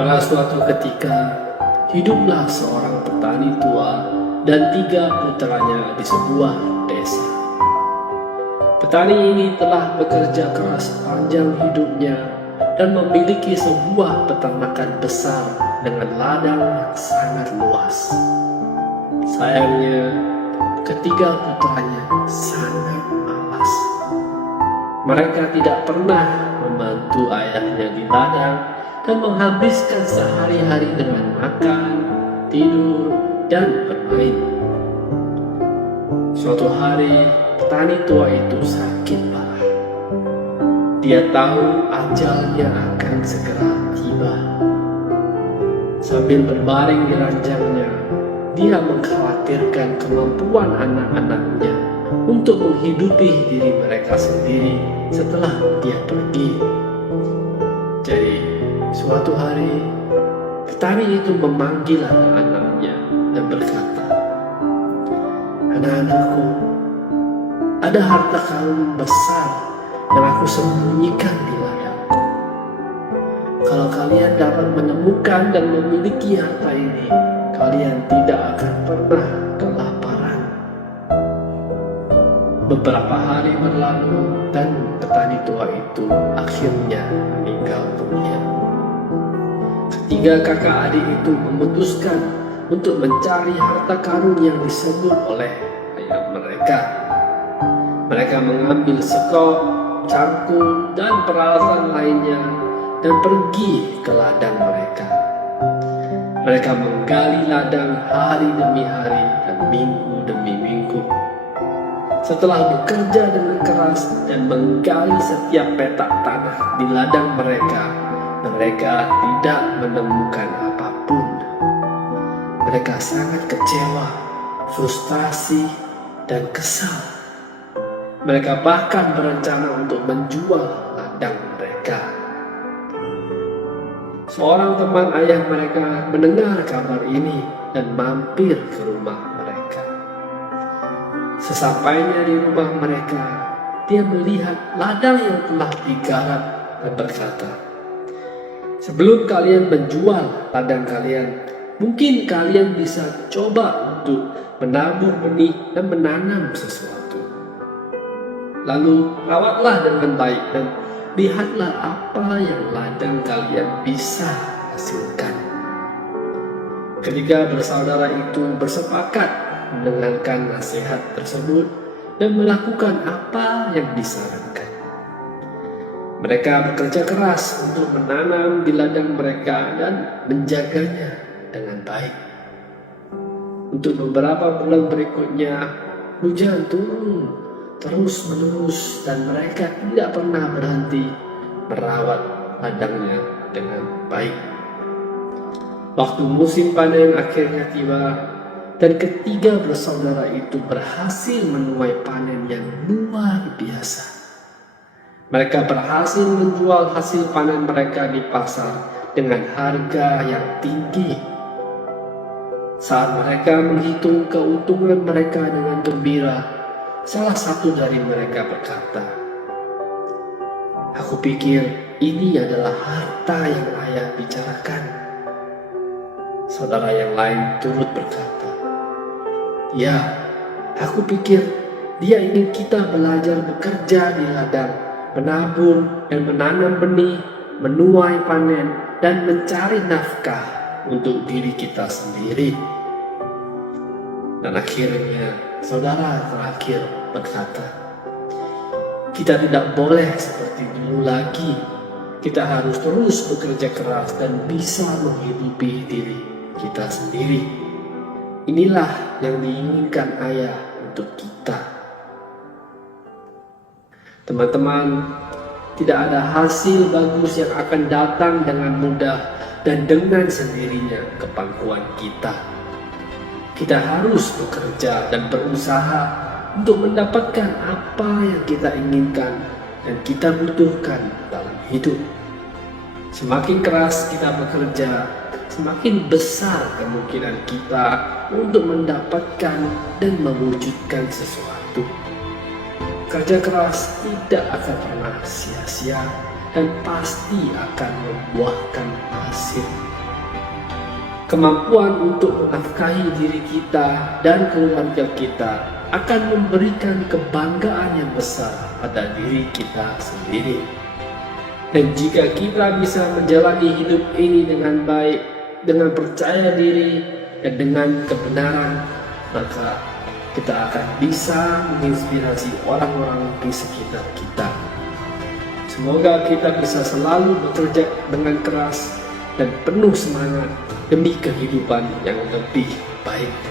Pada suatu ketika, hiduplah seorang petani tua dan 3 putranya di sebuah desa. Petani ini telah bekerja keras sepanjang hidupnya dan memiliki sebuah peternakan besar dengan ladang yang sangat luas. Sayangnya, ketiga putranya sangat malas. Mereka tidak pernah membantu ayahnya di ladang dan menghabiskan sehari-hari dengan makan, tidur, dan bermain. Suatu hari, petani tua itu sakit parah. Dia tahu ajalnya akan segera tiba. Sambil berbaring di ranjangnya, dia mengkhawatirkan kemampuan anak-anaknya untuk menghidupi diri mereka sendiri setelah dia pergi. Jadi, suatu hari, petani itu memanggil anak-anaknya dan berkata, "Anak-anakku, ada harta karun besar yang aku sembunyikan di ladangku. Kalau kalian dapat menemukan dan memiliki harta ini, kalian tidak akan pernah kelaparan." Beberapa hari berlalu dan petani tua itu akhirnya meninggal dunia. Ketiga kakak adik itu memutuskan untuk mencari harta karun yang disebut oleh ayah mereka. Mereka mengambil sekop, cangkul, dan peralatan lainnya dan pergi ke ladang mereka. Mereka menggali ladang hari demi hari dan minggu demi minggu. Setelah bekerja dengan keras dan menggali setiap petak tanah di ladang mereka, mereka tidak menemukan apapun. Mereka sangat kecewa, frustrasi, dan kesal. Mereka bahkan berencana untuk menjual ladang mereka. Seorang teman ayah mereka mendengar kabar ini dan mampir ke rumah mereka. Sesampainya di rumah mereka, dia melihat ladang yang telah digarap dan berkata, "Sebelum kalian menjual ladang kalian, mungkin kalian bisa coba untuk menabur benih dan menanam sesuatu. Lalu rawatlah dengan baik dan lihatlah apa yang ladang kalian bisa hasilkan." Ketiga bersaudara itu bersepakat mendengarkan nasihat tersebut dan melakukan apa yang disarankan. Mereka bekerja keras untuk menanam di ladang mereka dan menjaganya dengan baik. Untuk beberapa bulan berikutnya, hujan turun terus-menerus dan mereka tidak pernah berhenti merawat ladangnya dengan baik. Waktu musim panen akhirnya tiba dan ketiga bersaudara itu berhasil menuai panen yang luar biasa. Mereka berhasil menjual hasil panen mereka di pasar dengan harga yang tinggi. Saat mereka menghitung keuntungan mereka dengan gembira, salah satu dari mereka berkata, "Aku pikir ini adalah harta yang ayah bicarakan." Saudara yang lain turut berkata, "Ya, aku pikir dia ingin kita belajar bekerja di ladang, menabur dan menanam benih, menuai panen, dan mencari nafkah untuk diri kita sendiri." Dan akhirnya saudara terakhir berkata, "Kita tidak boleh seperti dulu lagi. Kita harus terus bekerja keras dan bisa menghidupi diri kita sendiri. Inilah yang diinginkan ayah untuk kita." Teman-teman, tidak ada hasil bagus yang akan datang dengan mudah dan dengan sendirinya ke pangkuan kita. Kita harus bekerja dan berusaha untuk mendapatkan apa yang kita inginkan dan kita butuhkan dalam hidup. Semakin keras kita bekerja, semakin besar kemungkinan kita untuk mendapatkan dan mewujudkan sesuatu. Kerja keras tidak akan pernah sia-sia dan pasti akan membuahkan hasil. Kemampuan untuk menafkahi diri kita dan keluarga kita akan memberikan kebanggaan yang besar pada diri kita sendiri. Dan jika kita bisa menjalani hidup ini dengan baik, dengan percaya diri dan dengan kebenaran, maka kita akan bisa menginspirasi orang-orang di sekitar kita. Semoga kita bisa selalu bekerja dengan keras dan penuh semangat demi kehidupan yang lebih baik.